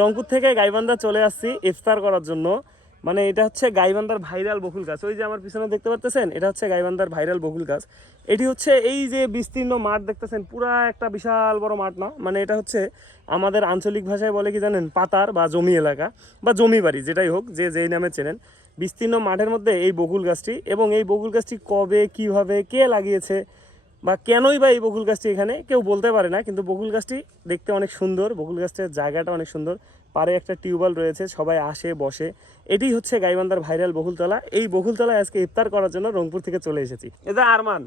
রংপুর থেকে গাইবান্ধা চলে আসছি ইফতার করার জন্য। মানে এটা হচ্ছে গাইবান্ধার ভাইরাল বকুল গাছ। ওই যে আমার পিছনে দেখতে পাচ্ছেন, এটা হচ্ছে গাইবান্ধার ভাইরাল বকুল গাছ। এটি হচ্ছে এই যে বিস্তীর্ণ মাঠ দেখতেছেন, পুরা একটা বিশাল বড় মাঠ না, মানে এটা হচ্ছে আমাদের আঞ্চলিক ভাষায় বলে কি জানেন, পাতার বা জমি এলাকা বা জমি বাড়ি, যেটাই হোক, যে যেই নামে চেনেন। বিস্তীর্ণ মাঠের মধ্যে এই বকুল গাছটি, এবং এই বকুল গাছটি কবে, কিভাবে, কে লাগিয়েছে বা কেনই বা এই বকুল গাছটি এখানে কেউ বলতে পারে না, কিন্তু বকুল গাছটি দেখতে অনেক সুন্দর। বকুল গাছটার জায়গাটা অনেক সুন্দর, পারে একটা টিউবওয়েল রয়েছে, সবাই আসে বসে। এটি হচ্ছে গাইবান্ধার ভাইরাল বকুলতলা। এই বকুলতলায় আজকে ইফতার করার জন্য রংপুর থেকে চলে এসেছি। এটা আরমান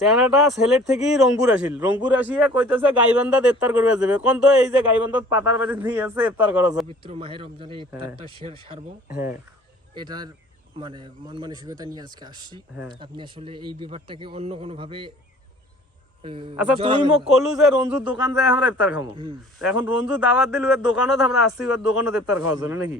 চেনাটা সিলেট থেকেই রংপুর আসিল, রংপুর আসিয়া কইতেছে গাইবান্ধাত ইফতার করবে যাবে। কোন তো এই যে গাইবান্ধাত পাতার বাড়ি নিয়ে আছে ইফতার করা যাবে, পবিত্র মাহে রমজানে ইফতারটা সারবো। হ্যাঁ, এটার মানে মন মানসিকতা নিয়ে আজকে আসছি। হ্যাঁ। আপনি আসলে এই ব্যাপারটাকে অন্য কোনো ভাবে আচ্ছা, তুমি মোক কলু যে রঞ্জুর দোকান যায় আমরা ইফতার খাবো, এখন রঞ্জু দাওয়াত দিল ওর দোকানত আমরা আসছি, ওর দোকানত ইফতার খাওয়ার জন্য নাকি?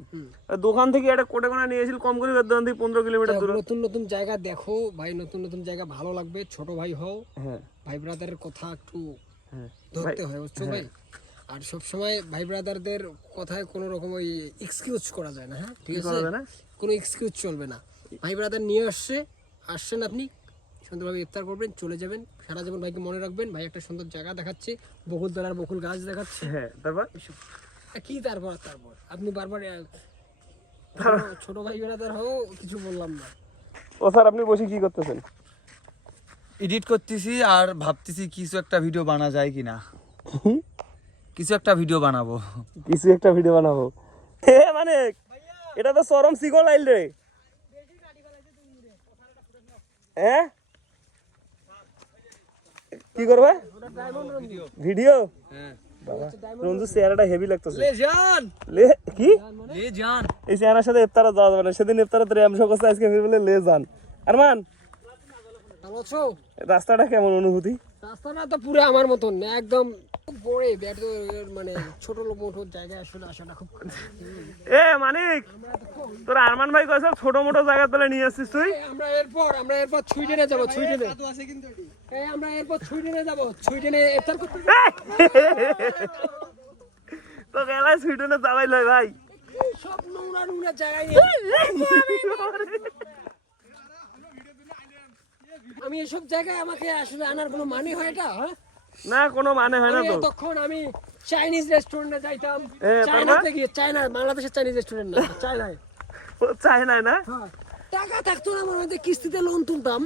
দোকান থেকে একটা কোটে কোনা নিয়ে এসেছিল কম করে, ওর দোকান থেকে 15 কিলোমিটার দূরে। নতুন নতুন জায়গা দেখো ভাই, নতুন নতুন জায়গা ভালো লাগবে। ছোট ভাই হও, হ্যাঁ, ভাই ব্রাদারের কথা একটু হ্যাঁ ধরতে হয়, বুঝছো ভাই? আর সবসময় ভাই ব্রাদারদের কথায় কোনো রকম ওই এক্সকিউজ করা যায় না। হ্যাঁ, ঠিক আছে, কোনো এক্সকিউজ চলবে না। ভাই ব্রাদার নিয়ে আসছেন আপনি সুন্দরভাবে ইফতার করবেন, চলে যাবেন, সারা জীবন ভাইকে মনে রাখবেন। ভাই একটা সুন্দর জায়গা দেখাচ্ছে, বকুলতলার বকুল গাছ দেখাচ্ছে। হ্যাঁ, তারপর কি তারপর আপনি বারবার ছোট ভাই ব্রাদার হও, কিছু বললাম না। ও স্যার, আপনি বসে কি করতেছেন? এডিট করতেছি আর ভাবতেছি কিছু একটা ভিডিও বানা যায় কিনা, কিছু একটা ভিডিও বানাবো, কিছু একটা ভিডিও বানাবো। মানে এটা তো চরম সিগল আইল রে। হ্যাঁ, কি করবে ভিডিও? রঞ্জু চেহারাটা হেভি লাগতেছে। কি এই চেহারার সাথে ইফতারে যাওয়া যাবে না? সেদিন ইফতারে তো র্যামশো করছে, আজকে ফির বলে লে যান। আরমান, রাস্তাটা কেমন অনুভূতি? রাস্তাটা তো পুরো আমার মতন একদম বড়ে মানে ছোট মোটো জায়গায় আসলে আসাটা খুব। এ মানিক, তোর আরমান ভাই কইছ ছোট মোটো জায়গা তোলে নিয়ে আসছিস তুই? আমরা এরপর সুইডেনে যাব, সুইডেনে। আমরা এরপর সুইডেনে যাব, সুইডেনে ইফতার করতে। তো গেলাই সুইডেনে যাবাই লয় ভাই, সব নোংরা জায়গায়। আমি এসব জায়গায় আমাকে আসলে আনার কোনো মানে হয় এটা? হ্যাঁ, না কোনো মানে হয় না তো। তখন আমি চাইনিজ রেস্টুরেন্টে যাইতাম, চায়নাতে গিয়ে, চায়না, বাংলাদেশের চাইনিজ রেস্টুরেন্ট না, চায়নায়। চাই নাই না, টাকা থাকতো না মানে কিস্তিতে লোন তুলতাম।